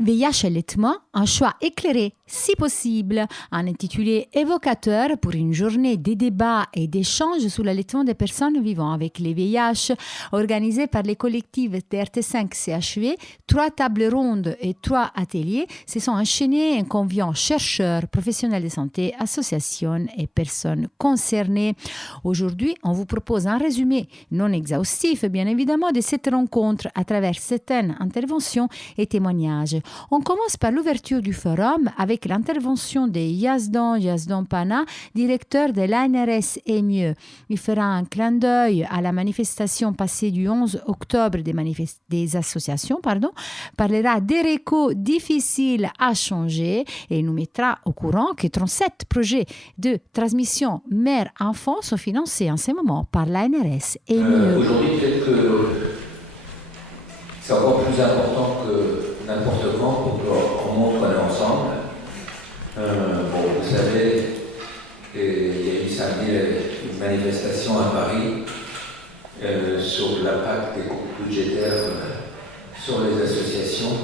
VIH allaitement, un choix éclairé, si possible, un intitulé évocateur pour une journée de débats et d'échanges sur l'allaitement des personnes vivant avec les VIH, organisée par les collectifs TRT5 CHV. 3 tables rondes et 3 ateliers se sont enchaînés en conviant chercheurs, professionnels de santé, associations et personnes concernées. Aujourd'hui, on vous propose un résumé non exhaustif, bien évidemment, de cette rencontre à travers certaines interventions et témoignages. On commence par l'ouverture du forum avec l'intervention de Yazdan Pana, directeur de l'ANRS et mieux. Il fera un clin d'œil à la manifestation passée du 11 octobre des associations, parlera des récos difficiles à changer et nous mettra au courant que 37 projets de transmission mère-enfant sont financés en ce moment par l'ANRS et mieux. Aujourd'hui, peut-être que c'est encore plus important que n'importe quand pour qu'on montre qu'on est ensemble. Vous savez, il y a eu samedi une manifestation à Paris sur l'impact des coupes budgétaires sur les associations.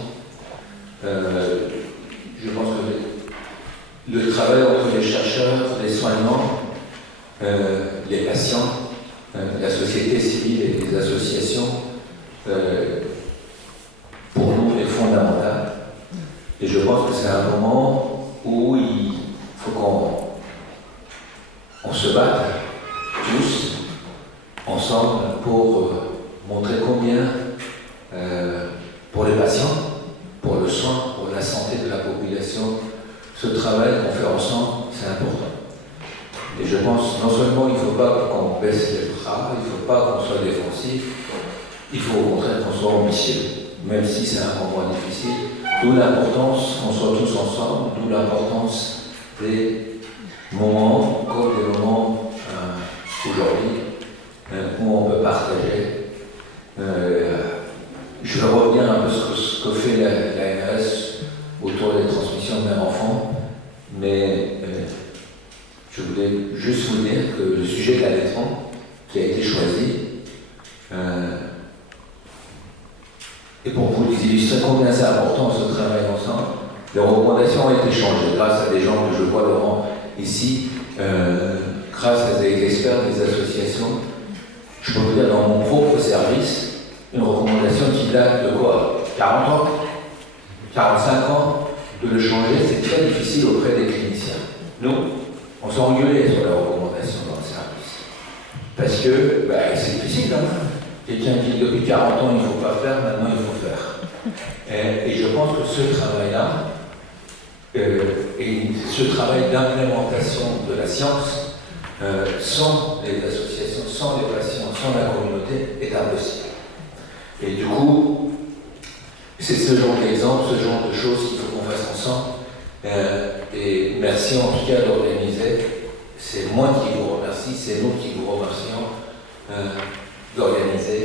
Je pense que le travail entre les chercheurs, les soignants, les patients, la société civile et les associations, pour nous, est fondamental. Et je pense que c'est un moment où il faut qu'on se batte tous ensemble pour montrer combien, pour les patients, pour le soin, pour la santé de la population, ce travail qu'on fait ensemble, c'est important. Et je pense, non seulement il ne faut pas qu'on baisse les bras, il ne faut pas qu'on soit défensif, il faut au contraire qu'on soit ambitieux, même si c'est un moment difficile. D'où l'importance qu'on soit tous ensemble, d'où l'importance des moments, comme des moments aujourd'hui, où on peut partager. Je vais revenir un peu sur ce que fait l'ANRS autour des transmissions de mère-enfant, mais je voulais juste vous dire que le sujet de l'allaitement qui a été choisi, et pour vous illustrer combien c'est important ce travail ensemble, les recommandations ont été changées grâce à des gens que je vois, Laurent, ici, grâce à des experts des associations. Je peux vous dire, dans mon propre service, une recommandation qui date de quoi? 40 ans 45 ans? De le changer, c'est très difficile auprès des cliniciens. Nous, on s'est engueulés sur les recommandations dans le service. Parce que c'est difficile quand même. Quelqu'un dit depuis 40 ans il ne faut pas faire, maintenant il faut faire. Et je pense que ce travail-là, et ce travail d'implémentation de la science, sans les associations, sans les patients, sans la communauté, est impossible. Et du coup, c'est ce genre d'exemple, ce genre de choses qu'il faut qu'on fasse ensemble. Et merci en tout cas d'organiser. C'est moi qui vous remercie, c'est nous qui vous remercions d'organiser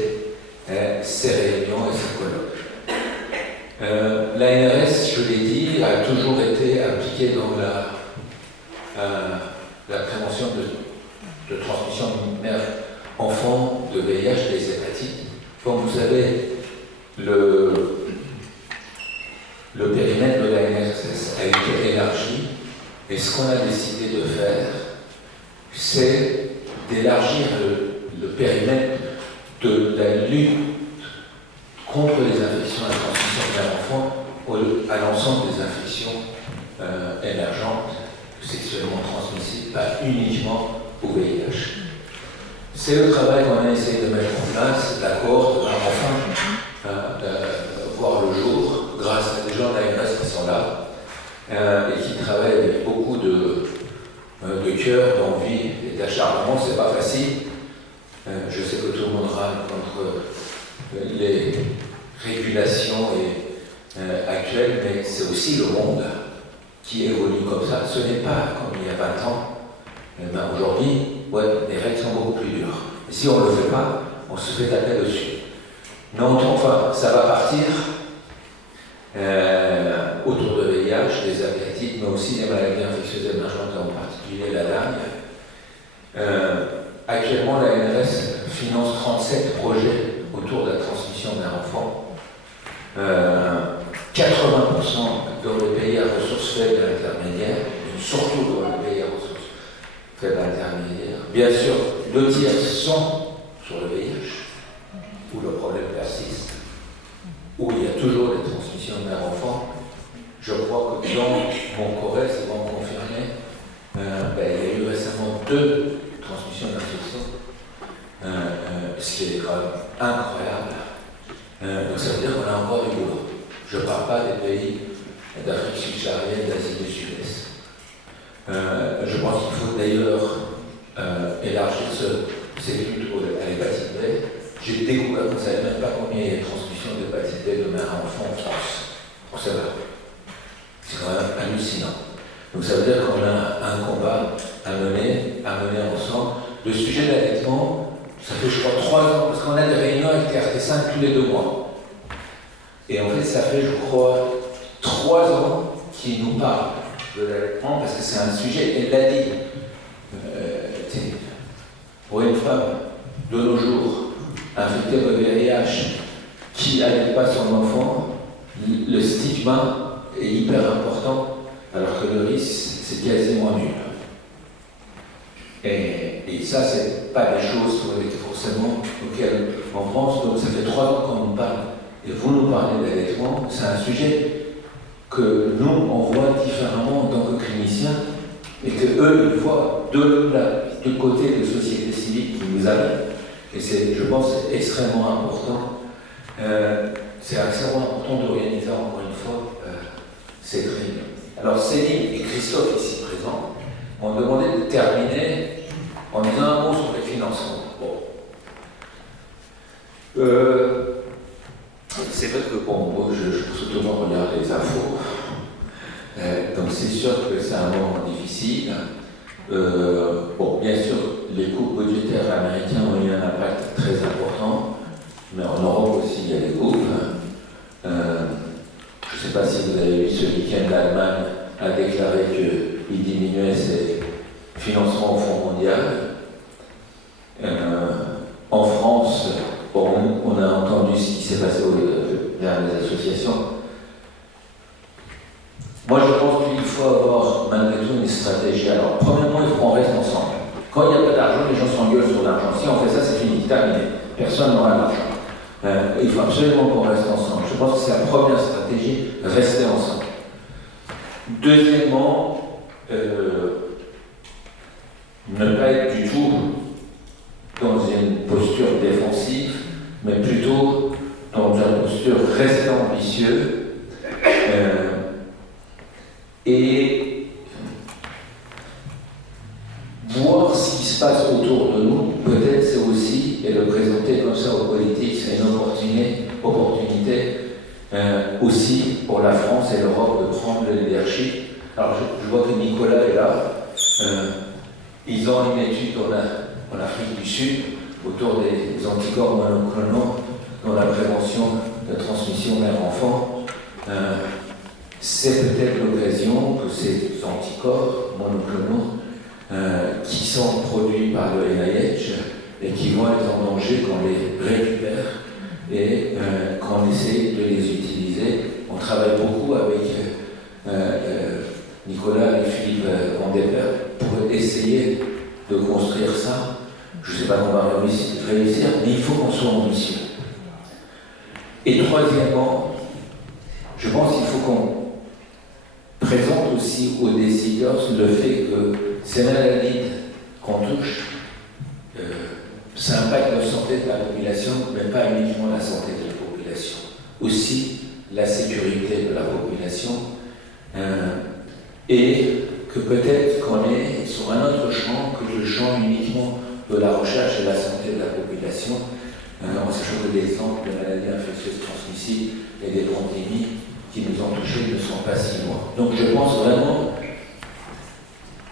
ces réunions et ces colloques. L'ANRS, je l'ai dit, a toujours été impliquée dans la prévention de transmission de mère-enfant, de VIH, des hépatites. Comme vous savez, le périmètre de l'ANRS a été élargi et ce qu'on a décidé de faire, c'est d'élargir le périmètre de la lutte contre les infections à transmission de mère-enfant à l'ensemble des infections émergentes, sexuellement transmissibles, pas uniquement au VIH. C'est le travail qu'on a essayé de mettre en place, la cohorte va enfin voir le jour, grâce à des gens de l'ANRS qui sont là et qui travaillent avec beaucoup de cœur, d'envie et d'acharnement. C'est pas facile. Je sais que tout le monde râle contre les régulations actuelles, mais c'est aussi le monde qui évolue comme ça. Ce n'est pas comme il y a 20 ans. Aujourd'hui, les règles sont beaucoup plus dures. Et si on ne le fait pas, on se fait taper dessus. Non, enfin, ça va partir autour de VIH, des hépatites, mais aussi des maladies infectieuses émergentes, en particulier la Lyme. Actuellement, la NRS finance 37 projets autour de la transmission d'un enfant. 80% dans les pays à ressources faibles et intermédiaires, surtout dans les pays à ressources faibles et intermédiaires. Bien sûr, 2 tiers sont sur le VIH, où le problème persiste, où il y a toujours des transmissions de mère-enfant. Je crois que dans Montcorès, ils vont me confirmer, il y a eu récemment 2 transmissions d'infection, ce qui est quand même incroyable. Donc ça veut dire qu'on a encore du boulot. Je ne parle pas des pays d'Afrique subsaharienne, d'Asie du Sud-Est. Je pense qu'il faut d'ailleurs élargir ces luttes à l'hépatite B. J'ai découvert qu'on ne savait même pas combien il y a de transmission d'hépatite B de mère à enfant en France. On sait pas. C'est quand même hallucinant. Donc ça veut dire qu'on a un combat à mener ensemble. Le sujet de l'allaitement, ça fait je crois 3 ans, parce qu'on a des réunions avec TRT5 tous les 2 mois. Et en fait, ça fait, je crois, 3 ans qu'il nous parle de l'allaitement, parce que c'est un sujet, elle l'a dit. Pour une femme de nos jours, infectée de VIH, qui n'allaite pas son enfant, le stigma est hyper important, alors que le risque, c'est quasiment nul. Et ça, c'est pas des choses forcément auxquelles en France, donc ça fait 3 ans qu'on nous parle. Et vous nous parlez d'allaitement, c'est un sujet que nous, on voit différemment en tant que cliniciens, et que eux, ils voient de côté de société civile qui nous amène. Et c'est, je pense, extrêmement important. C'est extrêmement important d'organiser encore une fois cette réunion. Alors Céline et Christophe, ici présents, m'ont demandé de terminer en disant un mot sur les financements. Bon. C'est vrai que moi, je souvent regarde les infos. Donc c'est sûr que c'est un moment difficile. Bien sûr, les coupes budgétaires américains ont eu un impact très important, mais en Europe aussi il y a des coupes. Je ne sais pas si vous avez vu ce week-end, l'Allemagne a déclaré qu'il diminuait ses financements au Fonds mondial. En France, on a entendu ce qui s'est passé vers les associations. Moi, je pense qu'il faut avoir malgré tout une stratégie. Alors, premièrement, il faut qu'on reste ensemble. Quand il n'y a pas d'argent, les gens s'engueulent sur l'argent. Si on fait ça, c'est fini, terminé. Personne n'aura l'argent. Il faut absolument qu'on reste ensemble. Je pense que c'est la première stratégie, rester ensemble. Deuxièmement, ne pas être du tout dans une posture défensive, mais plutôt dans une posture rester ambitieux et voir ce qui se passe autour de nous. Peut-être c'est aussi, et le présenter comme ça aux politiques, c'est une opportunité aussi pour la France et l'Europe de prendre le leadership. Alors je vois que Nicolas est là. Ils ont une étude en Afrique du Sud autour des anticorps monoclonaux dans la prévention de transmission mère-enfant. C'est peut-être l'occasion que ces anticorps monoclonaux qui sont produits par le NIH et qui vont être en danger quand on les récupère et quand on essaie de les utiliser. On travaille beaucoup avec Nicolas et Philippe Van der Berg pour essayer de construire ça. Je ne sais pas qu'on va réussir, mais il faut qu'on soit ambitieux. Et troisièmement, je pense qu'il faut qu'on présente aussi aux décideurs le fait que ces maladies qu'on touche, ça impacte la santé de la population, mais pas uniquement la santé de la population, aussi la sécurité de la population, et que peut-être qu'on est sur un autre champ que le champ uniquement de la recherche et de la santé de la population, en sachant que les exemples de maladies infectieuses transmissibles et des pandémies qui nous ont touchés ne sont pas si loin. Donc je pense vraiment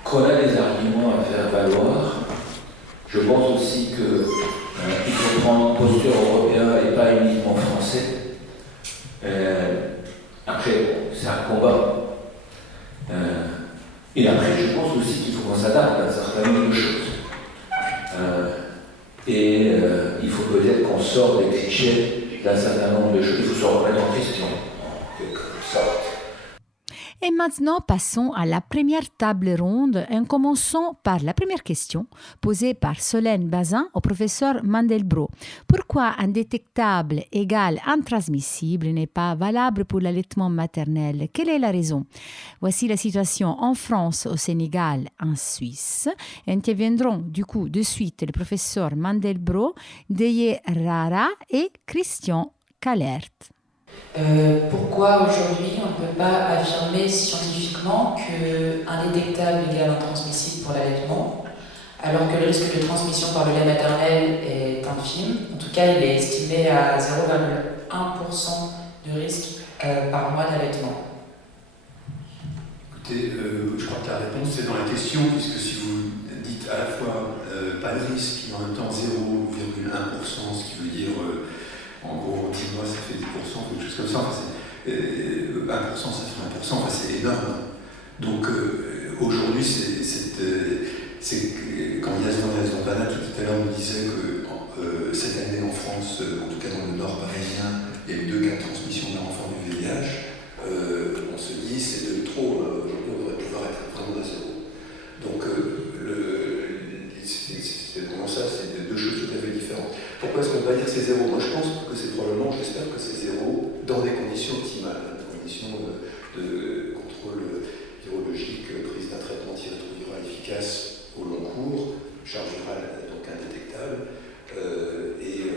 qu'on a des arguments à faire valoir. Je pense aussi qu'il faut prendre une posture européenne et pas uniquement français. Après, c'est un combat. Et après, je pense aussi qu'il faut qu'on s'adapte à un certain nombre de choses. Il faut peut-être qu'on sorte des clichés d'un certain nombre de choses. Il faut se remettre en question, en quelque sorte. Et maintenant, passons à la première table ronde en commençant par la première question posée par Solène Bazin au professeur Mandelbrot. Pourquoi indétectable égale intransmissible n'est pas valable pour l'allaitement maternel? Quelle est la raison? Voici la situation en France, au Sénégal, en Suisse. Interviendront du coup de suite le professeur Mandelbrot, Deye Rara et Christian Calert. Pourquoi aujourd'hui on ne peut pas affirmer scientifiquement qu'indétectable égale intransmissible pour l'allaitement, alors que le risque de transmission par le lait maternel est infime? En tout cas, il est estimé à 0,1% de risque par mois d'allaitement. Écoutez, je crois que la réponse est dans la question, puisque si vous dites à la fois pas de risque et en même temps 0,1%, ce qui veut dire en gros, en 10 mois, ça fait 10%, quelque chose comme ça. Enfin, 1%, ça fait 1%, enfin, c'est énorme. Donc, aujourd'hui, quand Yasmin Razvambana, tout à l'heure, me disait que cette année en France, en tout cas dans le nord parisien, il y a eu 2 cas de transmission d'un enfant du VIH, on se dit c'est de trop, aujourd'hui, on devrait pouvoir être vraiment à zéro. Donc, c'est vraiment ça, c'est 2 choses tout à fait différentes. Pourquoi est-ce qu'on va dire que c'est zéro? Moi je pense que c'est probablement, j'espère que c'est zéro dans des conditions optimales, des conditions de contrôle virologique, prise d'un traitement antirétroviral efficace au long cours, charge virale donc indétectable, et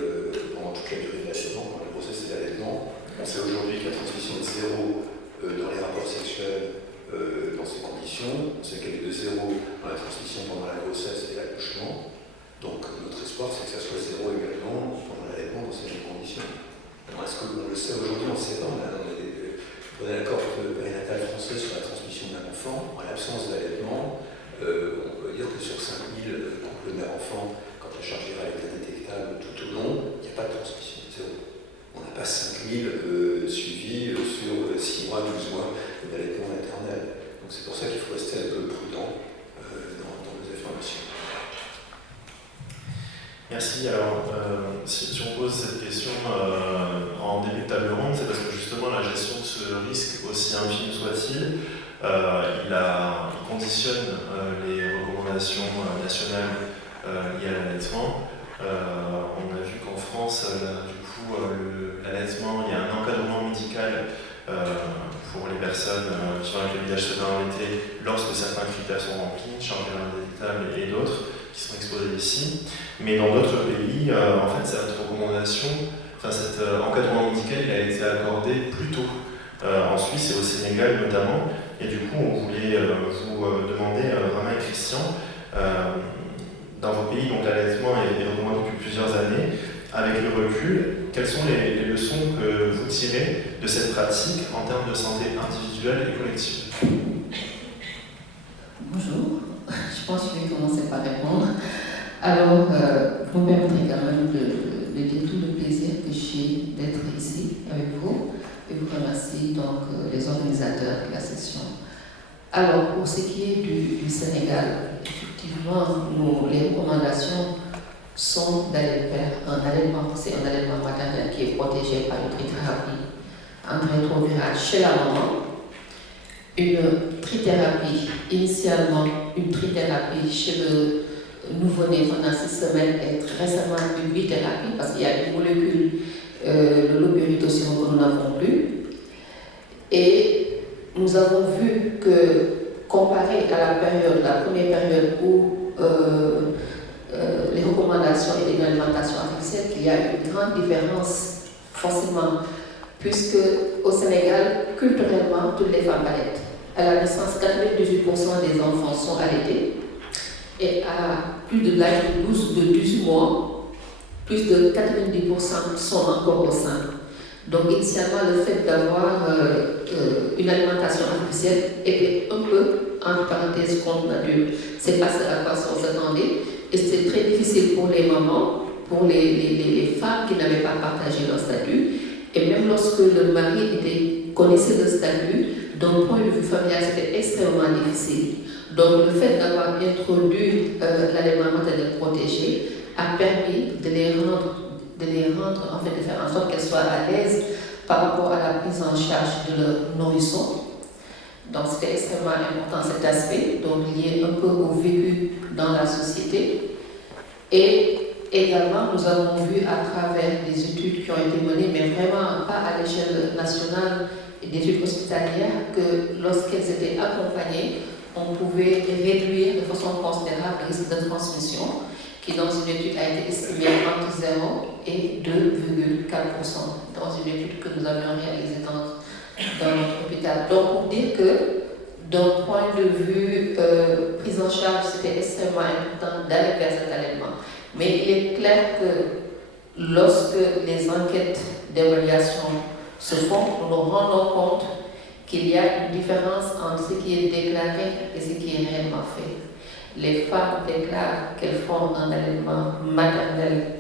pendant toute la durée de l'allaitement, pendant le processus d'allaitement. On sait aujourd'hui que la transmission est zéro dans les rapports sexuels dans ces conditions. On sait qu'elle est de zéro dans la transmission pendant la grossesse et l'accouchement. Donc notre espoir, c'est que ça soit zéro également pendant l'allaitement dans ces mêmes conditions. Alors, est-ce qu'on le sait aujourd'hui? On ne sait pas. On a l'accord périnatal français sur la transmission d'un enfant. En l'absence d'allaitement, on peut dire que sur 5000 couples mère-enfant, quand la charge virale est indétectable tout au long, il n'y a pas de transmission, zéro. On n'a pas 5000 suivis sur 6 mois, 12 mois d'allaitement maternel. Donc c'est pour ça qu'il faut rester un peu prudent dans nos affirmations. Merci. Alors, si on pose cette question en début de table ronde, c'est parce que justement la gestion de ce risque, aussi infime soit-il, il conditionne les recommandations nationales liées à l'allaitement. On a vu qu'en France, du coup, l'allaitement, il y a un encadrement médical pour les personnes sur lesquelles le VIH se fait arrêter lorsque certains critères sont remplis, charge virale indétectable et d'autres qui sont exposés ici. Mais dans d'autres pays, en fait, cette recommandation, cet encadrement médical, il a été accordé plus tôt, en Suisse et au Sénégal notamment. Et du coup, on voulait vous demander, Rama et Christian, dans vos pays, donc l'allaitement est recommandé depuis plusieurs années. Avec le recul, quelles sont les leçons que vous tirez de cette pratique en termes de santé individuelle et collective? Bonjour, je pense que je vais commencer par répondre. Alors, vous me permettrez quand même de dire tout le plaisir que j'ai d'être ici avec vous et vous remercie donc les organisateurs de la session. Alors, pour ce qui est du Sénégal, effectivement, les recommandations sont d'aller vers un allaitement, c'est un allaitement maternel qui est protégé par une trithérapie antirétrovirale chez la maman, une trithérapie, initialement une trithérapie chez le nouveau-né pendant 6 semaines et récemment une bithérapie parce qu'il y a une molécule de l'opéritocine que nous n'avons plus. Et nous avons vu que comparé à la première période où les recommandations étaient une alimentation artificielle, qu'il y a une grande différence forcément, puisque au Sénégal, culturellement, toutes les femmes allaitent. À la naissance, 98% des enfants sont allaités. Et à plus de l'âge de 18 mois, plus de 90% sont encore au sein. Donc initialement, le fait d'avoir une alimentation artificielle était un peu, entre parenthèses, contre nature. C'est pas ce à quoi on s'attendait. Et c'était très difficile pour les mamans, pour les femmes qui n'avaient pas partagé leur statut. Et même lorsque le mari connaissait le statut, d'un point de vue familial, c'était extrêmement difficile. Donc le fait d'avoir introduit l'allaitement maternel protégé a permis de faire en sorte qu'elles soient à l'aise par rapport à la prise en charge de leur nourrisson. Donc c'était extrêmement important cet aspect, donc lié un peu au vécu dans la société. Et également, nous avons vu à travers des études qui ont été menées, mais vraiment pas à l'échelle nationale, d'études hospitalières, que lorsqu'elles étaient accompagnées, on pouvait réduire de façon considérable le risque de transmission, qui dans une étude a été estimé entre 0 et 2,4%, dans une étude que nous avions réalisée dans notre hôpital. Donc pour dire que d'un point de vue prise en charge, c'était extrêmement important d'aller vers cet allaitement. Mais il est clair que lorsque les enquêtes d'évaluation se font, nous nous rendons compte qu'il y a une différence entre ce qui est déclaré et ce qui est réellement fait. Les femmes déclarent qu'elles font un allaitement maternel,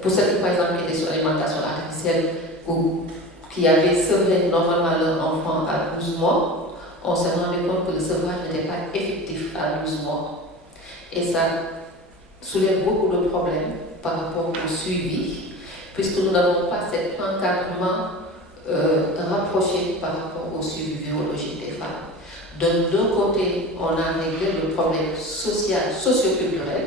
pour celles qui, par exemple, étaient sur alimentation artificielle ou qui avaient sevré normalement leur enfant à 12 mois, on s'est rendu compte que le sevrage n'était pas effectif à 12 mois. Et ça soulève beaucoup de problèmes par rapport au suivi, puisque nous n'avons pas cet encadrement rapproché par rapport au suivi virologique des femmes. D'un côté, on a réglé le problème social, socio-culturel,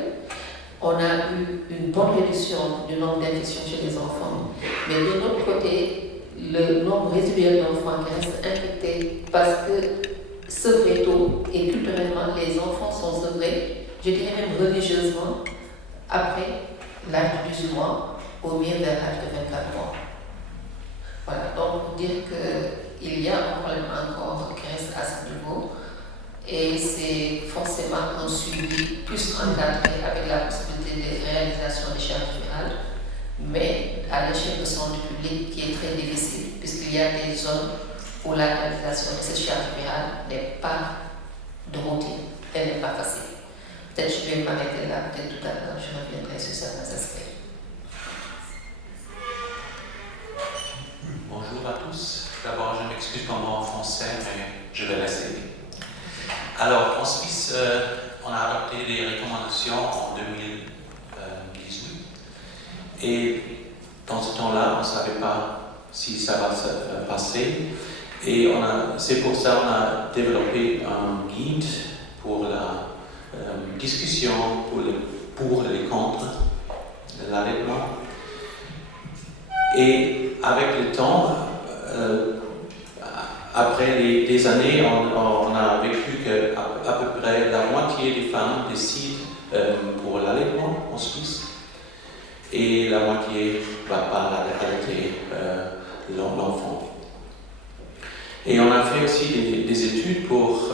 on a eu une bonne réduction du nombre d'infections chez les enfants, mais de l'autre côté, le nombre résiduel d'enfants qui restent infectés parce que sevrés tôt et culturellement, les enfants sont sevrés, je dirais même religieusement, après l'âge de 18 mois, au mieux vers l'âge de 24 mois. Voilà, donc pour dire qu'il y a un problème encore qui reste à ce niveau, et c'est forcément un suivi plus encadré avec la possibilité de réalisation des charges virales, mais à l'échelle de santé publique qui est très difficile, puisqu'il y a des zones où la réalisation de cette charge virale n'est pas de routine, elle n'est pas facile. Peut-être je vais m'arrêter là, peut-être tout à l'heure, je reviendrai sur certains aspects. Bonjour à tous. D'abord, je m'excuse pour mon français, mais je vais l'essayer. Alors, en Suisse, on a adopté des recommandations en 2018. Et dans ce temps-là, on ne savait pas si ça va se passer. Et c'est pour ça qu'on a développé un guide pour la discussion pour et contre l'allaitement. Et avec le temps, après des années, on a vécu qu'à peu près la moitié des femmes décident pour l'allaitement en Suisse et la moitié ne va pas allaiter l'enfant. Et on a fait aussi des études pour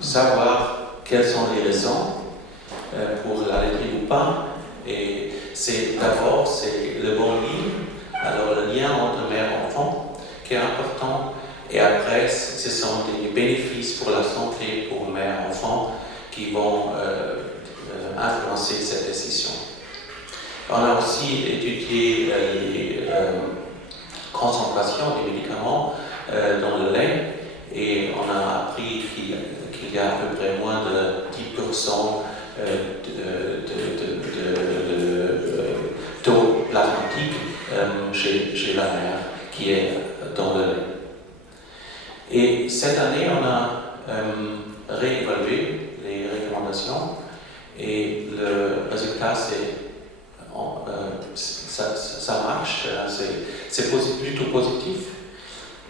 savoir quelles sont les raisons pour l'allaiter ou pas. Et d'abord, c'est le bon lien, alors le lien entre mère et enfant qui est important. Et après, ce sont des bénéfices pour la santé pour mère et enfant qui vont influencer cette décision. On a aussi étudié les concentrations des médicaments dans le lait et on a appris qu'il y a à peu près moins de 10% d'eau plasmatique chez la mère qui est dans le lait. Et cette année, on a réévalué les recommandations et le résultat, ça marche, c'est plutôt positif.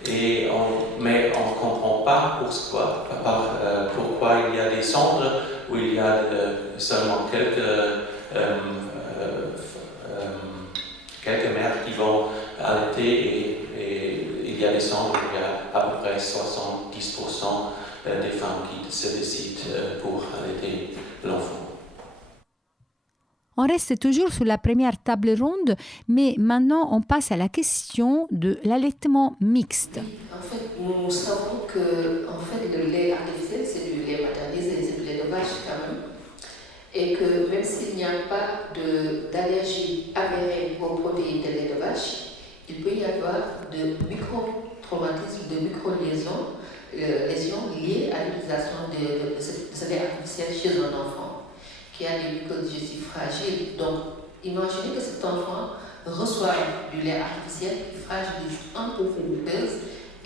Mais on ne comprend pas pourquoi il y a des centres où il y a seulement quelques mères qui vont allaiter et il y a des centres où il y a à peu près 70% des femmes qui se décident pour allaiter l'enfant. On reste toujours sur la première table ronde, mais maintenant on passe à la question de l'allaitement mixte. En fait, nous savons que le lait artificiel, c'est du lait maternisé, c'est du lait de vache quand même. Et que même s'il n'y a pas d'allergie avérée aux protéines de lait de vache, il peut y avoir de micro-traumatismes, de micro-lésions liées à l'utilisation de ce lait artificiel chez un enfant qui a des mucoses digestives fragiles. Donc, imaginez que cet enfant reçoit du lait artificiel qui fragilise un peu ses muqueuses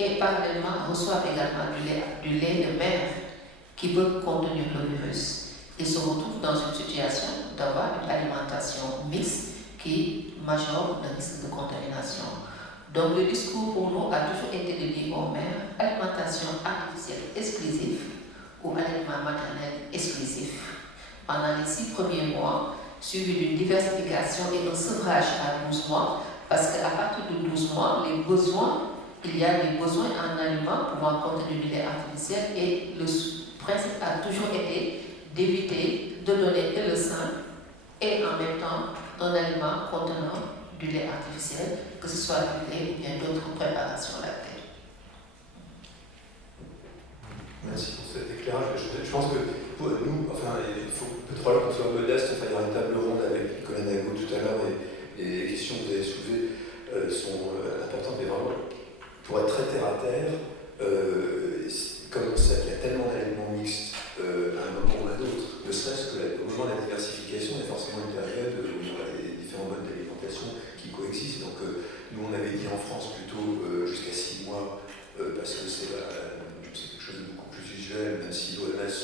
et parallèlement reçoivent également du lait de mère qui peut contenir le virus. Ils se retrouvent dans une situation d'avoir une alimentation mixte qui majore le risque de contamination. Donc le discours pour nous a toujours été de dire aux mères alimentation artificielle exclusive ou aliment maternel exclusif pendant les 6 premiers mois, suivi d'une diversification et un sevrage à 12 mois, parce qu'à partir de 12 mois, il y a des besoins en aliments pouvant contenir du lait artificiel et le principe a toujours été d'éviter de donner et le sein et en même temps un aliment contenant du lait artificiel, que ce soit du lait ou bien d'autres préparations lactées. Merci pour cet éclairage. Je pense que pour nous, il faut peut-être qu'on soit modeste. Il y aura une table ronde avec Nicolas Nago tout à l'heure et les questions que vous avez soulevées sont importantes, mais vraiment, pour être très terre à terre, comme on sait qu'il y a tellement d'aliments mixtes à un moment ou à un autre, ne serait-ce qu'au moment de la diversification, il y a forcément une période où il y aura des différents modes d'alimentation qui coexistent. Donc nous on avait dit en France plutôt jusqu'à 6 mois, parce que c'est quelque chose de beaucoup plus usuel, même si l'OMS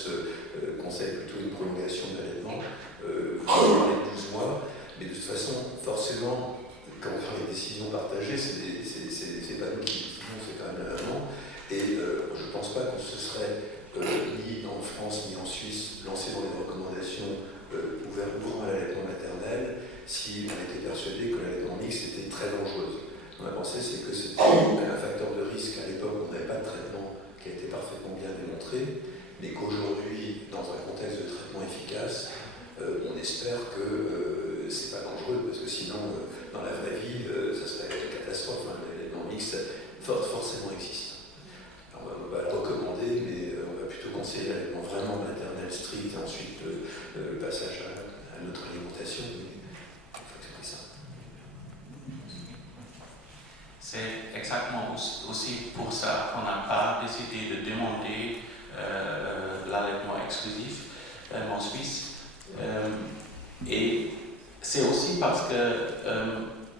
conseille plutôt une prolongation de l'allaitement, vous parlez de 12 mois, mais de toute façon, forcément, quand on fait des décisions partagées, c'est pas nous qui décidons, c'est quand même un an. Et je ne pense pas qu'on se serait ni en France ni en Suisse lancé dans des recommandations ouvrant à l'allaitement maternel si on était persuadé que l'allaitement mixte était très dangereuse. On a pensé que c'était un facteur de risque. À l'époque, on n'avait pas de traitement qui a été parfaitement bien démontré, mais qu'aujourd'hui, dans un contexte de traitement efficace, on espère que c'est pas dangereux, parce que sinon, dans la vraie vie, ça serait une catastrophe. L'allaitement mixte forcément existe. Alors, on va le recommander, mais on va plutôt conseiller l'allaitement vraiment maternel strict, et ensuite le passage à notre alimentation. C'est exactement aussi pour ça qu'on n'a pas décidé de demander l'allaitement exclusif en Suisse. Et c'est aussi parce que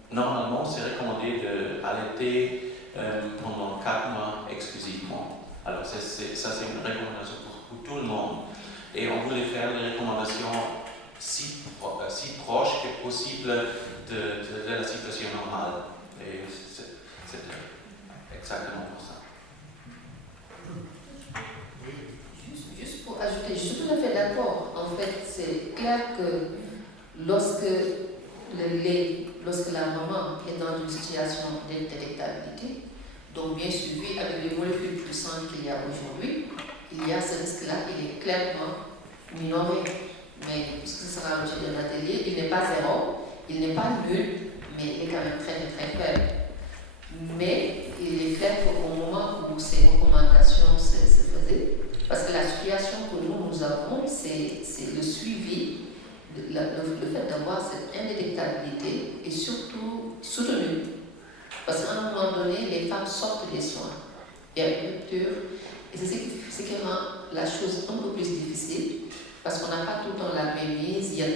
normalement c'est recommandé d'allaiter pendant 4 mois exclusivement. Alors ça c'est une recommandation pour tout le monde. Et on voulait faire des recommandations si proches que possible de la situation normale. Et c'était exactement pour ça. Juste pour ajouter, je suis tout à fait d'accord. En fait, c'est clair que lorsque la maman est dans une situation d'indétectabilité, donc bien suivi avec les molécules puissantes qu'il y a aujourd'hui, il y a ce risque-là, il est clairement minoré. Mais puisque ce sera l'objet d'un atelier, il n'est pas zéro, il n'est pas nul, mais il est quand même très très faible. Mais il est clair qu'au moment où ces recommandations se faisaient, parce que la situation que nous avons, c'est le suivi, le fait d'avoir cette indétectabilité et surtout soutenu. Parce qu'à un moment donné, les femmes sortent des soins. Il y a une rupture, et c'est ce qui rend la chose un peu plus difficile, parce qu'on n'a pas tout le temps la même mise. Il y a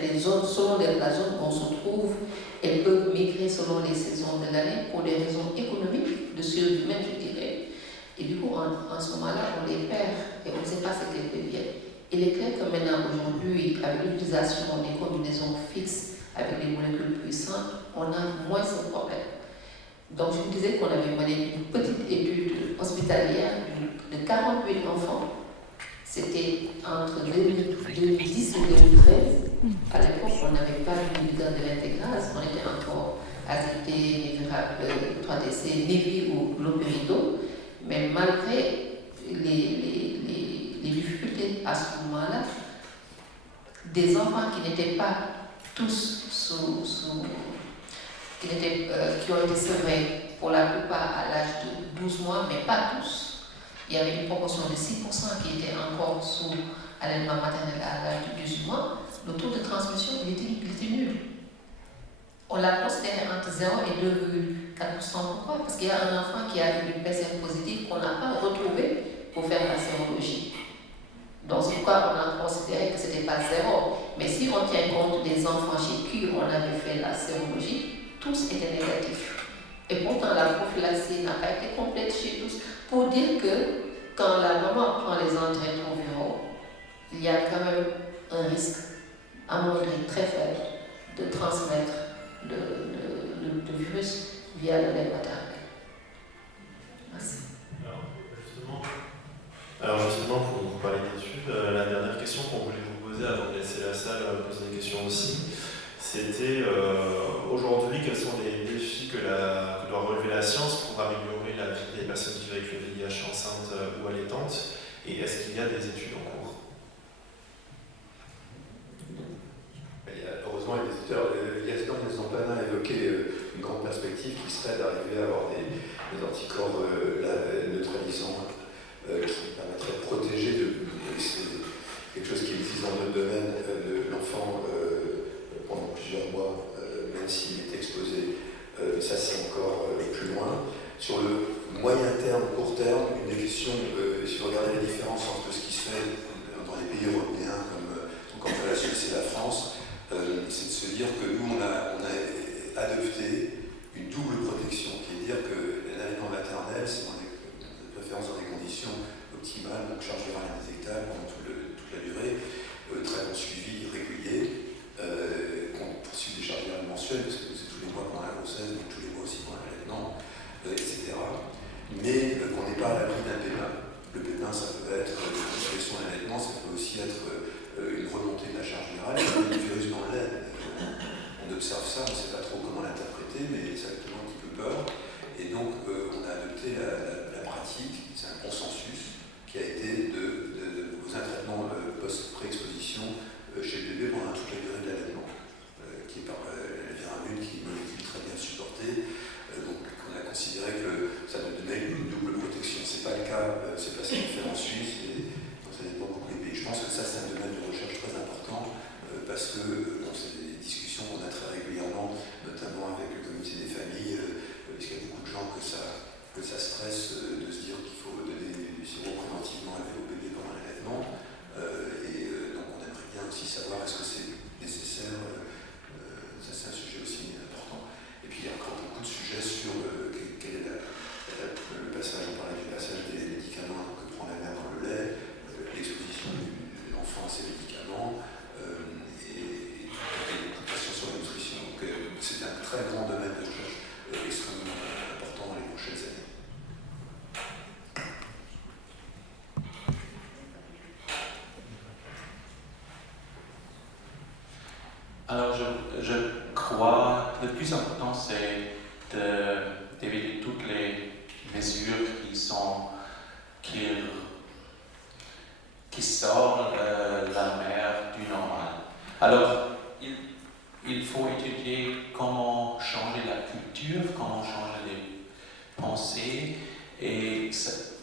des zones, selon la zone où on se trouve, elles peuvent migrer selon les saisons de l'année pour des raisons économiques, de survie même, je dirais. Et du coup, en ce moment-là, on les perd et on ne sait pas ce qu'elles deviennent. Il est clair que maintenant, aujourd'hui, avec l'utilisation des combinaisons fixes avec les molécules puissantes, on a moins ce problème. Donc, je vous disais qu'on avait mené une petite étude hospitalière de 48 enfants. C'était entre 2010 et 2013. À l'époque, on n'avait pas l'univers de l'intégrase, on était encore AZT, Névirable, 3DC, Névi ou Loperido. Mais malgré les difficultés à ce moment-là, des enfants qui n'étaient pas tous qui ont été sevrés pour la plupart à l'âge de 12 mois, mais pas tous. Il y avait une proportion de 6% qui étaient encore sous allaitement maternel à l'âge de 18 mois. Le taux de transmission, il était nul. On l'a considéré entre 0 et 2,4%. Pourquoi? Parce qu'il y a un enfant qui a eu une PCR positive qu'on n'a pas retrouvé pour faire la sérologie. Donc, c'est pourquoi on a considéré que ce n'était pas 0. Mais si on tient compte des enfants chez qui on avait fait la sérologie, tous étaient négatifs. Et pourtant, la prophylaxie n'a pas été complète chez tous. Pour dire que quand la maman prend les antirétroviraux, il y a quand même un risque, à mon avis, très faible de transmettre le virus via le lait maternel. Merci. Alors justement, pour vous parler d'études, la dernière question qu'on voulait vous poser avant de laisser la salle poser des questions aussi, c'était aujourd'hui, quels sont les défis que doit relever la science pour améliorer la vie des personnes qui vivent avec le VIH enceintes ou allaitantes, et est-ce qu'il y a des études en cours? Heureusement, les éditeurs, Yazdon et Zampana a évoqué une grande perspective qui serait d'arriver à avoir des anticorps neutralisants qui permettraient de protéger c'est quelque chose qui existe dans le domaine de l'enfant pendant plusieurs mois, même s'il est exposé. Ça, c'est encore plus loin. Sur le moyen terme, court terme, une des questions, si vous regardez la différence entre ce qui se fait dans les pays européens comme la Suisse et la France, c'est de se dire que nous, on a adopté une double protection, qui est de dire que l'allaitement maternel, c'est de préférence dans des conditions optimales, donc charge virale indétectable pendant toute la durée, très bon suivi régulier, qu'on poursuit des charges virales mensuelles, parce que c'est tous les mois pendant la grossesse, donc tous les mois aussi pendant l'allaitement, etc. Mais qu'on n'est pas à l'abri d'un pépin. Le pépin, ça peut être une situation à l'allaitement, ça peut aussi être une remontée de la charge virale, le virus dans le lait. On observe ça, on ne sait pas trop comment l'interpréter, mais ça fait toujours un petit peu peur. Et donc, on a adopté la pratique, c'est un consensus qui a été aux traitements post-pré-exposition chez le bébé pendant toute la durée de l'allaitement, qui est par la viramune, qui est une molécule très bien supportée. Donc, on a considéré que ça nous donnait une double protection. Ce n'est pas le cas, c'est pas ce qu'on fait en Suisse, et donc ça dépend beaucoup des pays. Je pense que ça, c'est un domaine de recherche très important, parce que c'est des discussions qu'on a très régulièrement, notamment avec le comité des familles, parce qu'il y a beaucoup de gens que ça stresse de se dire qu'il faut donner du sirop préventivement au bébé pendant l'allaitement. Donc on aimerait bien aussi savoir est-ce que c'est nécessaire. Ça, c'est un sujet aussi important. Et puis il y a encore beaucoup de sujets sur quel est le passage, on parlait du passage des médicaments que prend la mère dans le lait, l'exposition de l'enfant à ces médicaments, et les questions sur la nutrition. Donc c'est un très grand domaine de recherche extrêmement important dans les prochaines années. Alors, je crois que le plus important, c'est d'éviter toutes les mesures qui sortent la mer du normal. Alors, il faut étudier comment changer la culture, comment changer les pensées, et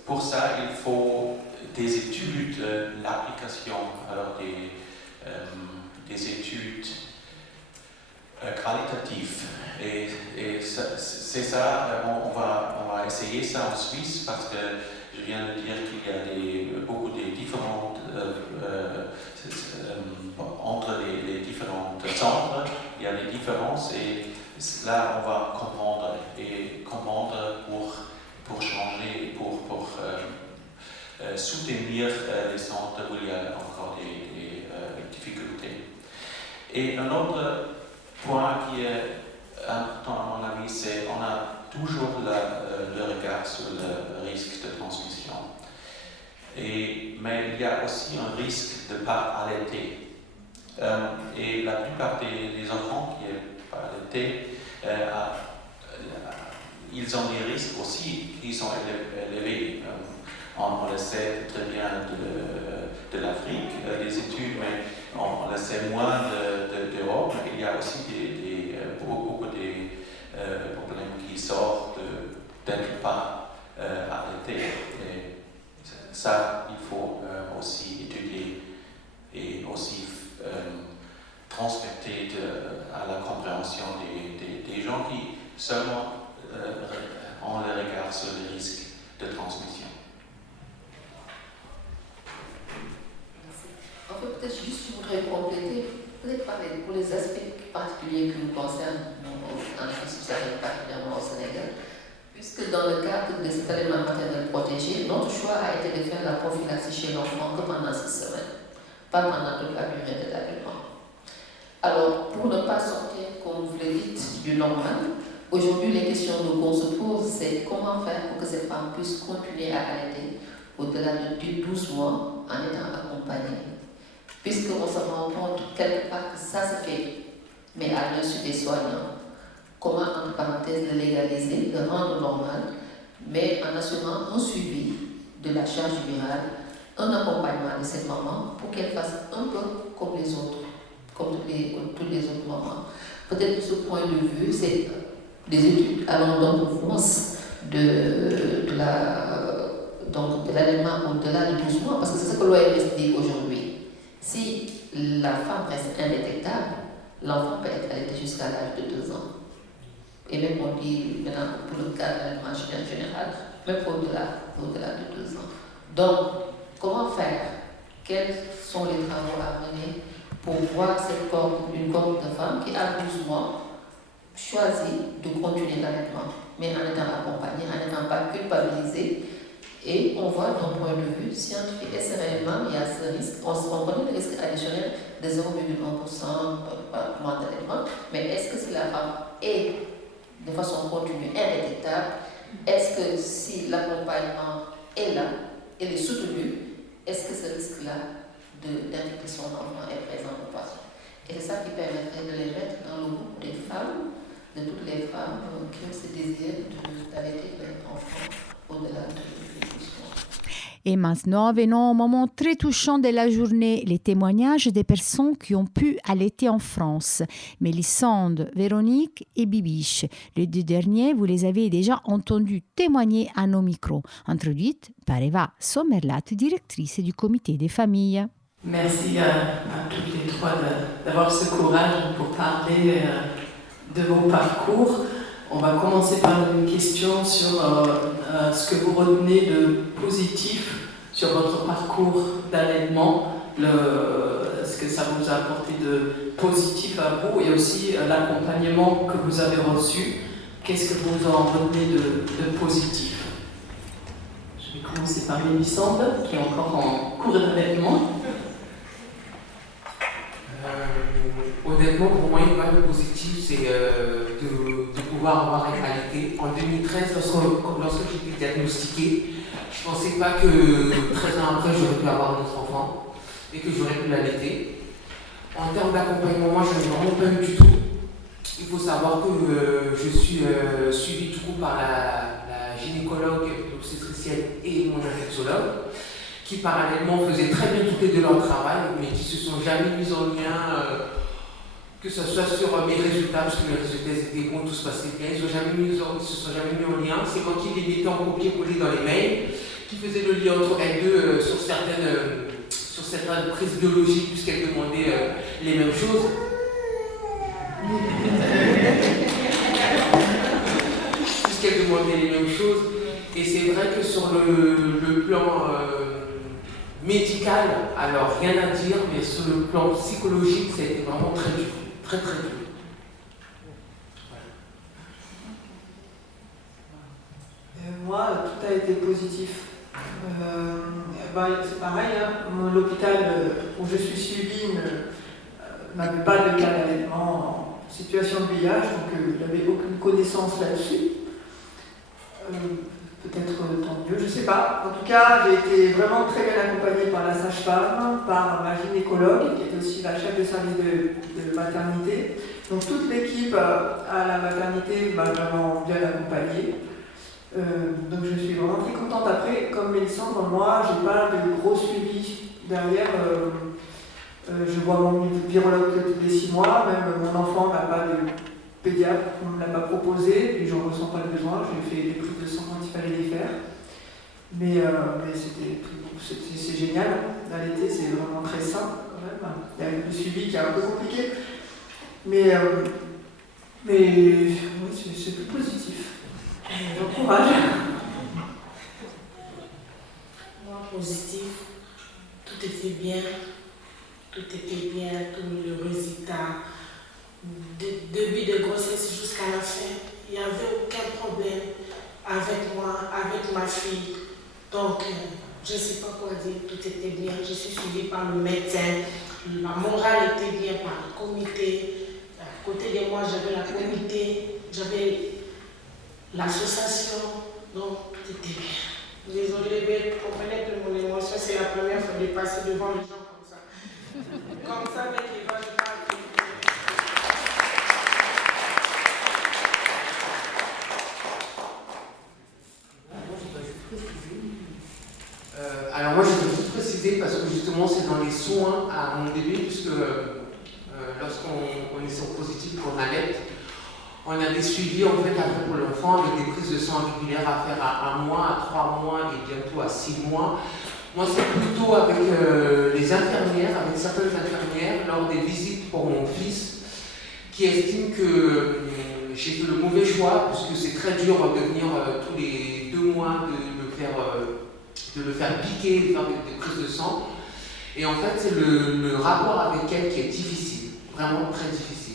pour ça, il faut des études, l'application, alors des études qualitatives. Et c'est ça, on va essayer ça en Suisse, parce que je viens de dire qu'il y a beaucoup de différentes, entre les différents centres, il y a des différences, et là on va comprendre pour changer, pour soutenir les centres où il y a encore des difficultés. Et un autre point qui est important à mon avis, c'est qu'on a toujours le regard sur le risque de transmission. Mais il y a aussi un risque de ne pas allaiter. Et la plupart des enfants qui ne sont pas allaités, ils ont des risques aussi qui sont élevés. On le sait très bien de l'Afrique, les études, mais on le sait moins d'Europe. Il y a aussi beaucoup de problèmes qui sortent d'être pas arrêtés. Et ça, il faut aussi étudier et aussi transmettre à la compréhension des gens qui seulement ont le regard sur les risques de transmission. En fait, peut-être juste, je voudrais compléter, peut-être parler pour les aspects particuliers qui nous concernent en Afrique subsaharienne, particulièrement au Sénégal. Puisque dans le cadre de cet allaitement maternel protégé, notre choix a été de faire la prophylaxie chez l'enfant que pendant 6 semaines, pas pendant toute la durée de l'allaitement. Alors, pour ne pas sortir, comme vous le dites, du normal, aujourd'hui, les questions qu'on se pose, c'est comment faire pour que ces femmes puissent continuer à allaiter au-delà de 12 mois en étant accompagnées. Puisqu'on se rend compte quelque part que ça se fait, mais à l'insu des soignants. Comment, entre parenthèses, le légaliser, le rendre normal, mais en assurant un suivi de la charge virale, un accompagnement de cette maman pour qu'elle fasse un peu comme les autres, comme toutes les autres mamans. Peut-être de ce point de vue, c'est des études allant dans le sens de l'allaitement au-delà de 12 mois, parce que c'est ce que l'OMS dit aujourd'hui. Si la femme reste indétectable, l'enfant peut être allaité jusqu'à l'âge de 2 ans. Et même on dit maintenant pour le cas de l'allaitement général, même au-delà de 2 ans. Donc, comment faire? Quels sont les travaux à mener pour voir une cohorte de femmes qui, à 12 mois, choisit de continuer l'allaitement, mais en étant accompagnée, en n'étant pas culpabilisée? Et on voit d'un point de vue scientifique, est-ce que réellement il y a ce risque? On connaît le risque additionnel de 0,1% moins d'allaitement, mais est-ce que si la femme est de façon continue indétectable, est-ce que si l'accompagnement est là, elle est soutenue, est-ce que ce risque-là d'infecter son enfant est présent ou pas? Et c'est ça qui permettrait de les mettre dans le groupe des femmes, de toutes les femmes qui ont ce désir d'allaiter leur enfant au-delà de 12 mois. Et maintenant, venons au moment très touchant de la journée, les témoignages des personnes qui ont pu allaiter en France. Mélissande, Véronique et Bibiche. Les 2 derniers, vous les avez déjà entendus témoigner à nos micros, introduites par Eva Sommerlat, directrice du comité des familles. Merci à toutes les 3 d'avoir ce courage pour parler de vos parcours. On va commencer par une question sur ce que vous retenez de positif sur votre parcours d'allaitement, ce que ça vous a apporté de positif à vous et aussi l'accompagnement que vous avez reçu. Qu'est-ce que vous en retenez de positif? Je vais commencer par Mélissande, qui est encore en cours d'allaitement. Honnêtement, pour moi, une valeur positive, c'est de pouvoir avoir allaité. En 2013, lorsque j'ai été diagnostiquée, je ne pensais pas que 13 ans après, j'aurais pu avoir notre enfant et que j'aurais pu l'allaiter. En termes d'accompagnement, moi, je n'ai vraiment pas eu du tout. Il faut savoir que je suis suivie du coup par la gynécologue, l'obstétricienne et mon infectiologue, qui parallèlement faisaient très bien toutes les 2 leur travail, mais qui ne se sont jamais mis en lien, que ce soit sur mes résultats, parce que mes résultats étaient bons, tout se passait bien, ils ne se sont jamais mis en lien. C'est moi qui les mettais en copier-coller dans les mails, qui faisait le lien entre elles deux sur certaines prises biologiques, puisqu'elles demandaient les mêmes choses. Puisqu'elles demandaient les mêmes choses. Et c'est vrai que sur le plan médical, alors rien à dire, mais sur le plan psychologique, ça a été vraiment très dur, très très dur. Moi, tout a été positif. C'est pareil, hein. L'hôpital où je suis suivie n'avait pas de cas d'allaitement en situation de VIH, donc il n'avait aucune connaissance là-dessus. Peut-être tant mieux, je ne sais pas. En tout cas, j'ai été vraiment très bien accompagnée par la sage-femme, par ma gynécologue, qui était aussi la chef de service de maternité. Donc toute l'équipe à la maternité m'a vraiment bien accompagnée. Donc je suis vraiment très contente. Après, comme Mélissande, moi, je n'ai pas de gros suivi derrière. Je vois mon virologue tous les 6 mois, même mon enfant n'a pas de pédiatre, on ne me l'a pas proposé, puis je ne ressens pas le besoin, j'ai fait des prises de sang quand il fallait les faire. Mais c'est génial, l'allaiter c'est vraiment très sain quand même. Il y a le suivi qui est un peu compliqué, mais oui, c'est plus positif. J'encourage. Moi, positif, tout était bien, tout le résultat. Début de grossesse jusqu'à la fin, il n'y avait aucun problème avec ma fille. Donc, je ne sais pas quoi dire, tout était bien. Je suis suivie par le médecin. La morale était bien par le comité. À côté de moi, j'avais la comité, j'avais l'association. Donc, tout était bien. Désolée, mais comprenez que mon émotion, c'est la première fois de passer devant les gens comme ça. Comme ça, avec les gens, je parle. Alors moi je veux juste préciser parce que justement c'est dans les soins à mon bébé puisque lorsqu'on est séropositif pour Nanette, on a des suivis en fait après pour l'enfant avec des prises de sang régulières à faire à 1 mois, à 3 mois et bientôt à 6 mois. Moi c'est plutôt avec les infirmières, avec certaines infirmières lors des visites pour mon fils qui estiment que j'ai fait le mauvais choix puisque c'est très dur de venir tous les 2 mois de le faire piquer, de faire des prises de sang. Et en fait, c'est le rapport avec elle qui est difficile, vraiment très difficile.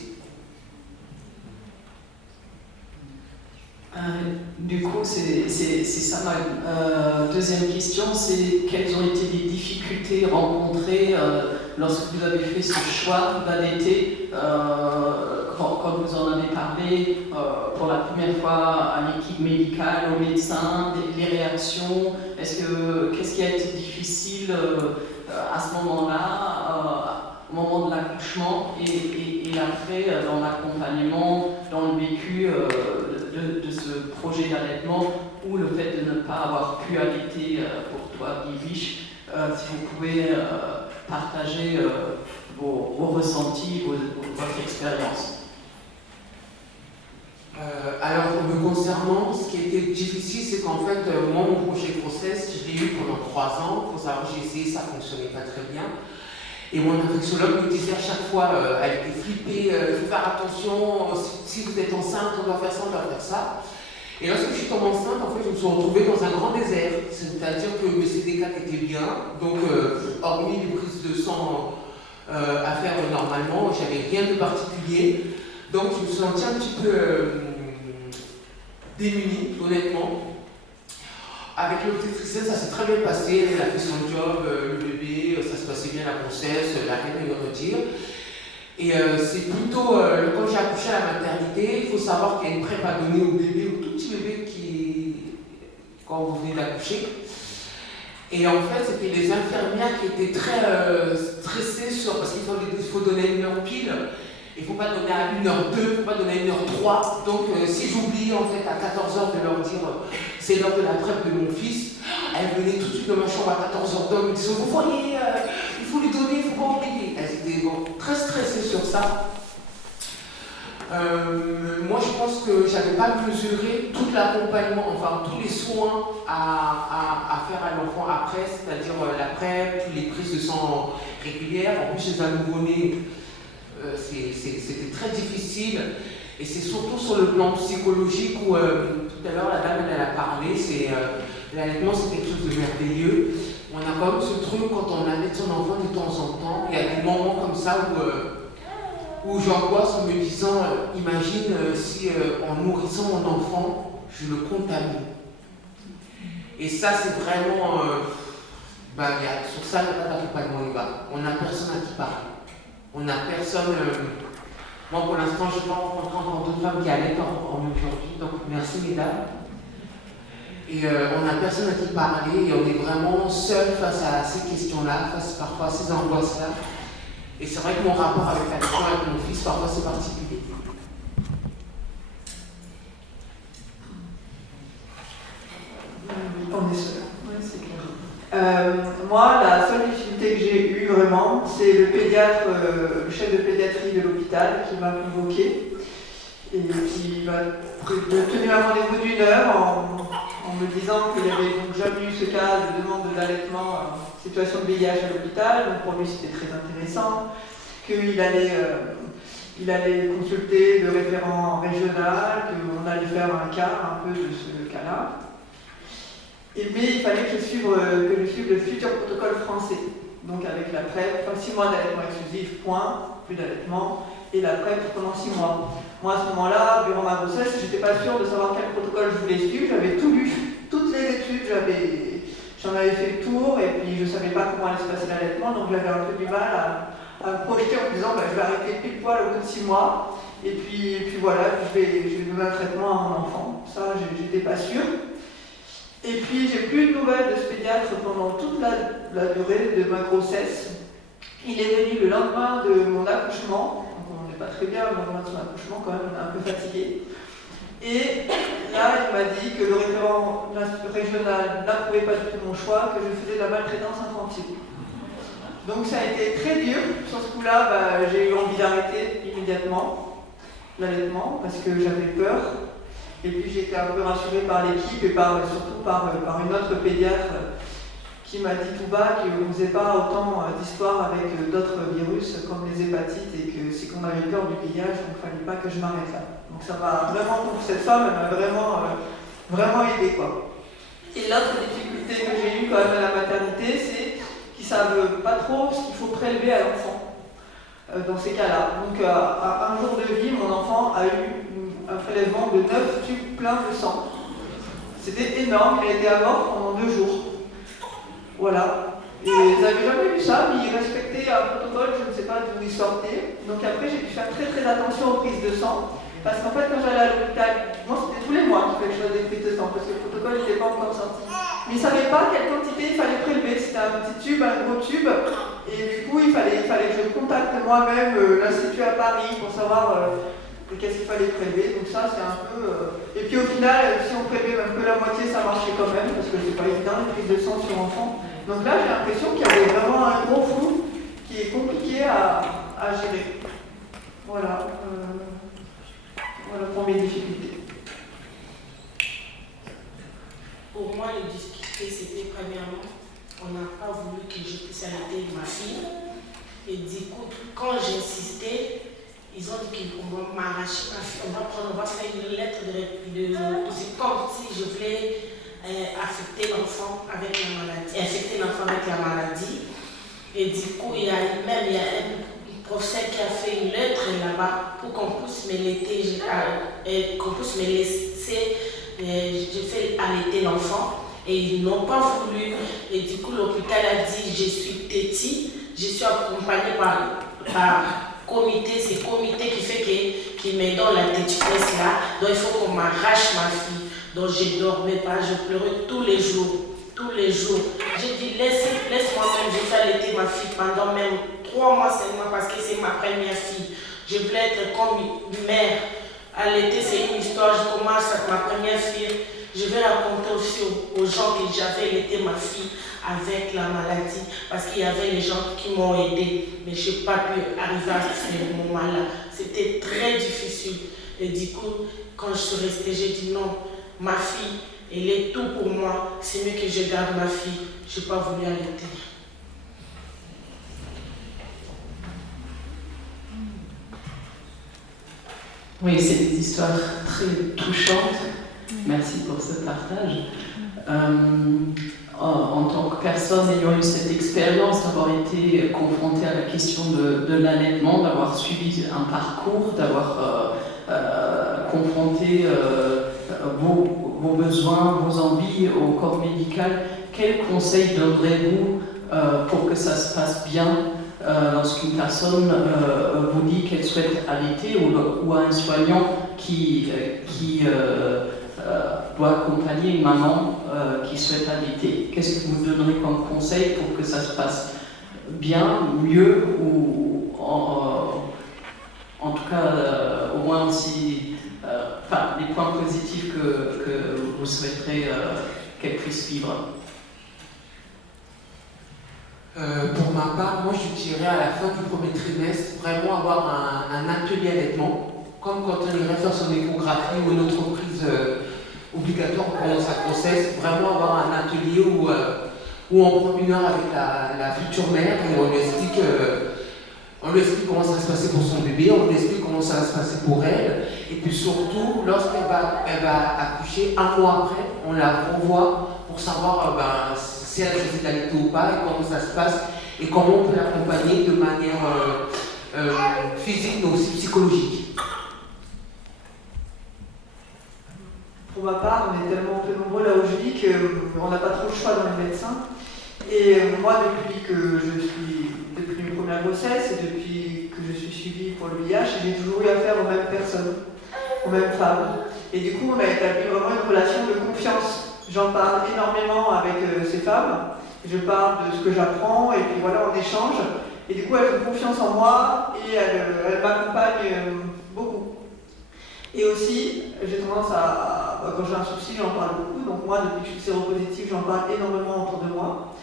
Du coup, c'est ça ma deuxième question, c'est quelles ont été les difficultés rencontrées lorsque vous avez fait ce choix d'allaiter, quand vous en avez parlé pour la première fois à l'équipe médicale, aux médecins, les réactions, qu'est-ce qui a été difficile à ce moment-là, au moment de l'accouchement et après dans l'accompagnement, dans le vécu de ce projet d'allaitement ou le fait de ne pas avoir pu allaiter pour toi, Guy-Biche, si vous pouvez partager vos ressentis, votre expérience. Alors, me concernant, ce qui a été difficile, c'est qu'en fait, moi, mon projet grossesse, je l'ai eu pendant 3 ans. Il faut savoir que j'ai essayé, ça ne fonctionnait pas très bien. Et mon infectiologue me disait à chaque fois, elle était flippée, il faut faire attention, si vous êtes enceinte, on doit faire ça, on doit faire ça. Et lorsque je suis tombée enceinte, en fait, je me suis retrouvée dans un grand désert. C'est-à-dire que mes CD4 étaient bien, donc hormis les prises de sang à faire normalement, j'avais rien de particulier. Donc je me suis sentie un petit peu démunie, honnêtement. Avec l'obstétricienne, ça s'est très bien passé, elle a fait son job, le bébé, ça se passait bien, la grossesse, la rien à lui redire. Et c'est plutôt, quand j'ai accouché à la maternité, il faut savoir qu'il y a une prépa donnée au bébé, au tout petit bébé quand vous venez d'accoucher. Et en fait, c'était les infirmières qui étaient très stressées parce qu'il faut donner une heure pile. Il ne faut pas donner à 1h02, il ne faut pas donner à 1h03. Donc, si j'oublie en fait à 14h de leur dire c'est l'heure de la prep de mon fils, elle venait tout de suite dans ma chambre à 14h donc me disant vous voyez, il faut lui donner, il ne faut pas oublier. Elles étaient très stressées sur ça. Moi, je pense que je n'avais pas mesuré tout l'accompagnement, enfin tous les soins à faire à l'enfant après, c'est-à-dire la prep, les prises de sang régulières. En plus, chez un nouveau-né, c'était très difficile et c'est surtout sur le plan psychologique où tout à l'heure la dame elle a parlé, l'allaitement c'est quelque chose de merveilleux. On a quand même ce truc quand on allaite son enfant de temps en temps, il y a des moments comme ça où j'angoisse en me disant imagine si en nourrissant mon enfant je le contamine. Et ça c'est vraiment sur ça il n'y a pas d'accompagnement, on n'a personne à qui parler. On n'a personne. Moi, pour l'instant, je n'ai pas rencontré encore d'autres femmes qui allaitent en aujourd'hui. Donc, merci, mesdames. Et on n'a personne à qui parler. Et on est vraiment seul face à ces questions-là, face parfois à ces angoisses-là. Et c'est vrai que mon rapport avec l'allaitement, avec mon fils, parfois, c'est particulier. On est seul. Oui, c'est clair. Moi, la seule difficulté que j'ai eue vraiment, c'est le pédiatre, le chef de pédiatrie de l'hôpital qui m'a convoqué et qui m'a tenu un rendez-vous d'1 heure en me disant qu'il n'y avait donc jamais eu ce cas de demande d'allaitement en situation de VIH à l'hôpital. Donc pour lui, c'était très intéressant, qu'il allait consulter le référent régional, qu'on allait faire un cas un peu de ce cas-là. Mais il fallait que je suive le futur protocole français, donc avec la PrEP, 6 mois d'allaitement exclusif, point, plus d'allaitement, et la PrEP pendant 6 mois. Moi, à ce moment-là, durant ma grossesse, je n'étais pas sûre de savoir quel protocole je voulais suivre, j'avais tout lu, toutes les études j'en avais fait le tour et puis je ne savais pas comment allait se passer l'allaitement, donc j'avais un peu du mal à me projeter en me disant je vais arrêter pile poil au bout de 6 mois et puis voilà, je vais donner un traitement à mon enfant. Ça, j'étais pas sûre. Et puis j'ai plus de nouvelles de ce pédiatre pendant toute la durée de ma grossesse. Il est venu le lendemain de mon accouchement, donc on n'est pas très bien le lendemain de son accouchement quand même, on est un peu fatigué. Et là, il m'a dit que le référent régional n'approuvait pas du tout mon choix, que je faisais de la maltraitance infantile. Donc ça a été très dur. Sur ce coup-là, j'ai eu envie d'arrêter immédiatement l'allaitement parce que j'avais peur. Et puis j'ai été un peu rassurée par l'équipe et surtout par une autre pédiatre qui m'a dit tout bas qu'on ne faisait pas autant d'histoires avec d'autres virus comme les hépatites et que c'est qu'on avait peur du VIH, donc il ne fallait pas que je m'arrête là. Donc ça m'a vraiment, pour cette femme, elle m'a vraiment aidée, quoi. Et l'autre difficulté que j'ai eue quand même à la maternité, c'est qu'ils ne savent pas trop ce qu'il faut prélever à l'enfant dans ces cas-là. Donc à un jour de vie, mon enfant a eu un prélèvement de 9 tubes pleins de sang. C'était énorme, il a été à mort pendant 2 jours. Voilà. Et ils n'avaient jamais vu ça, mais ils respectaient un protocole, je ne sais pas d'où ils sortaient. Donc après, j'ai dû faire très très attention aux prises de sang. Parce qu'en fait, quand j'allais à l'hôpital, moi c'était tous les mois qu'il fallait que je fasse des prises de sang, parce que le protocole n'était pas encore sorti. Mais ils ne savaient pas quelle quantité il fallait prélever. C'était un petit tube, un gros tube. Et du coup, il fallait que je contacte moi-même l'Institut à Paris pour savoir qu'est-ce qu'il fallait prélever. Donc ça, c'est un peu... Et puis au final, si on prélevait même que la moitié, ça marchait quand même, parce que c'est pas évident, les prises de sang sur enfant. Donc là, j'ai l'impression qu'il y avait vraiment un gros flou qui est compliqué à gérer. Voilà. Voilà pour mes difficultés. Pour moi, les difficultés, c'était premièrement, on n'a pas voulu que je puisse allaiter ma fille. Et du coup, quand j'insistais, ils ont dit qu'on va m'arracher ma fille, on va faire une lettre c'est comme si je voulais affecter l'enfant avec la maladie, Et du coup, il y a un professeur qui a fait une lettre là-bas pour qu'on puisse me laisser, je fais allaiter l'enfant. Et ils n'ont pas voulu. Et du coup, l'hôpital a dit, je suis petit, je suis accompagnée par comité. C'est le comité qui fait qui me donne la tétituesse là. Donc il faut qu'on m'arrache ma fille. Donc je ne dormais pas, je pleurais tous les jours. J'ai dit, laisse-moi même, je vais allaiter ma fille pendant même 3 mois seulement parce que c'est ma première fille. Je voulais être comme une mère. Allaiter, c'est une histoire, je commence avec ma première fille. Je vais raconter aussi aux gens que j'avais allaité ma fille avec la maladie parce qu'il y avait les gens qui m'ont aidé, mais je n'ai pas pu arriver à ce moment-là. C'était très difficile. Et du coup, quand je suis restée, j'ai dit non, ma fille, elle est tout pour moi. C'est mieux que je garde ma fille. Je n'ai pas voulu allaiter. Oui, c'est des histoires très touchantes. Merci pour ce partage. En tant que personne ayant eu cette expérience, d'avoir été confrontée à la question de l'allaitement, d'avoir suivi un parcours, d'avoir confronté vos besoins, vos envies au corps médical, quels conseils donnerez-vous pour que ça se passe bien lorsqu'une personne vous dit qu'elle souhaite allaiter ou à un soignant qui doit accompagner une maman qui souhaite allaiter? Qu'est-ce que vous donnerez comme conseil pour que ça se passe bien, mieux ou en tout cas au moins aussi les points positifs que vous souhaiterez qu'elle puisse vivre? Pour ma part, moi je dirais à la fin du premier trimestre, vraiment avoir un atelier allaitement, comme quand on irait faire son échographie ou une autre prise obligatoire pendant sa grossesse, vraiment avoir un atelier où on prend 1 heure avec la future mère et on lui explique comment ça va se passer pour son bébé, on lui explique comment ça va se passer pour elle, et puis surtout, lorsqu'elle va accoucher, 1 mois après, on la revoit pour savoir si elle a choisi d'allaiter ou pas, et comment ça se passe, et comment on peut l'accompagner de manière physique, mais aussi psychologique. Pour ma part, on est tellement peu nombreux là où je vis qu'on n'a pas trop le choix dans les médecins. Et moi, depuis une première grossesse et depuis que je suis suivie pour le VIH, j'ai toujours eu affaire aux mêmes personnes, aux mêmes femmes. Et du coup, on a établi vraiment une relation de confiance. J'en parle énormément avec ces femmes. Je parle de ce que j'apprends et puis voilà, on échange. Et du coup, elles ont confiance en moi et elles m'accompagnent beaucoup. Et aussi, j'ai tendance quand j'ai un souci, j'en parle beaucoup. Donc moi, depuis que je suis séropositive, j'en parle énormément autour de moi.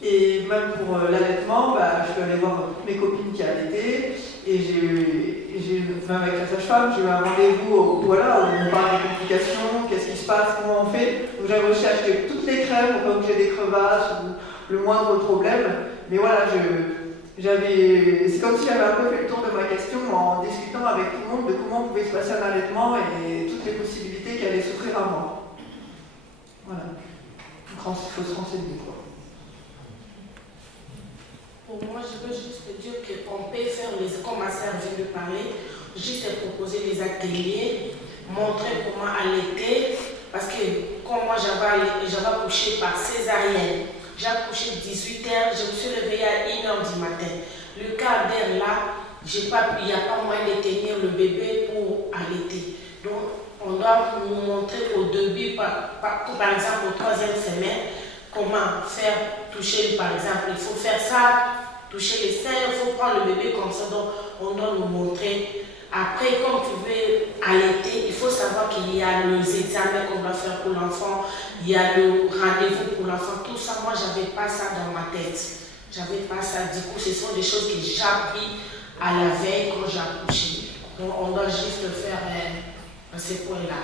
Et même pour l'allaitement, je suis allée voir toutes mes copines qui allaitaient. Et même avec la sage-femme, j'ai eu un rendez-vous où on parle des complications, qu'est-ce qui se passe, comment on fait. Donc j'avais aussi acheté toutes les crèmes pour pas que j'ai des crevasses ou le moindre problème. Mais voilà, c'est comme si j'avais un peu fait le tour de ma question en discutant avec tout le monde de comment pouvait se passer un allaitement et toutes les possibilités qui allaient s'offrir à moi. Voilà. Donc il faut se renseigner, quoi. Pour moi, je veux juste dire qu'on peut faire, comme ma sœur vient de parler, juste proposer des ateliers, montrer comment allaiter, parce que quand moi j'avais accouché par césarienne, j'ai accouché 18h, je me suis réveillée à 1h du matin. Le quart d'heure là, il n'y a pas moyen de tenir le bébé pour allaiter. Donc, on doit nous montrer au début, par exemple, au 3e semaine, comment faire toucher, par exemple, il faut faire ça, toucher les seins, il faut prendre le bébé comme ça, donc on doit nous montrer. Après, comme tu veux allaiter, il faut savoir qu'il y a les examens qu'on doit faire pour l'enfant, il y a le rendez-vous pour l'enfant, tout ça, moi j'avais pas ça dans ma tête. J'avais pas ça, du coup ce sont des choses que j'ai appris à la veille quand j'ai accouché. Donc on doit juste faire à ce point-là.